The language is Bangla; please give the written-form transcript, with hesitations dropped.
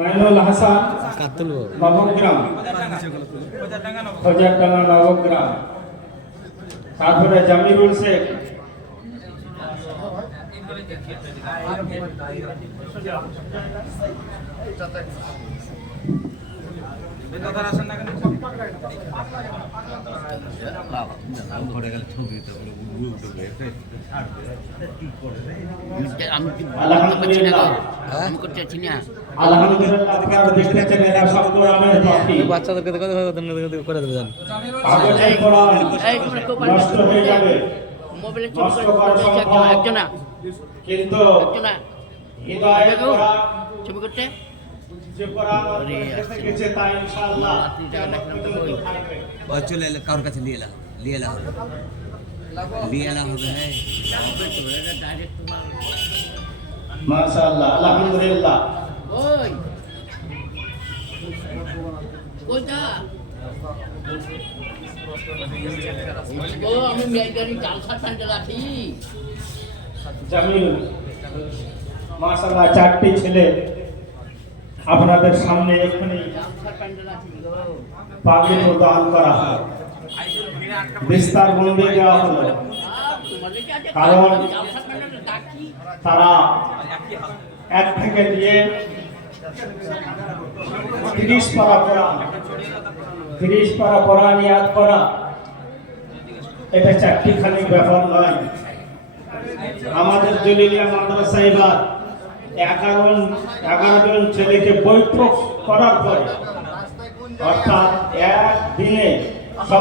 মাইনুল হাসান নবগ্রাম, খোজারডাঙ্গা নবগ্রাম। তারপরে জামিরুল শেখ, বাচ্চাদেরকে করে দেবেন নষ্ট হয়ে যাবে, কিন্তু ছবি করতে যে কোরআন গেছে তা ইনশাআল্লাহ চলে এলে কারোর কাছে নিয়ে এলা হবে হ্যাঁ মাশাআল্লাহ, আলহামদুলিল্লাহ। ওই কোথা ও আমি মেয়েটারি জালসা প্যান্ডেল আছি জামিল, মাশাআল্লাহ, চারটি ছেলে আপনাদের সামনে এখানে জালসা প্যান্ডেল আছি গো পাগড়ি প্রদান করা হয়, বিস্তার বন্দি দেওয়া হলো। কারণ জালসা প্যান্ডেল ডাকি তারা এক থেকে দিয়ে 30 পারা কোরআন, 30 পারা কোরআন ইয়াদ করা, এটা চারটিখানি ব্যাপার নয়। আমাদের জলিলিয়া মাদ্রাসা এবার 11 জন ছেলেকে বৈঠক করার পরে, অর্থাৎ একদিনে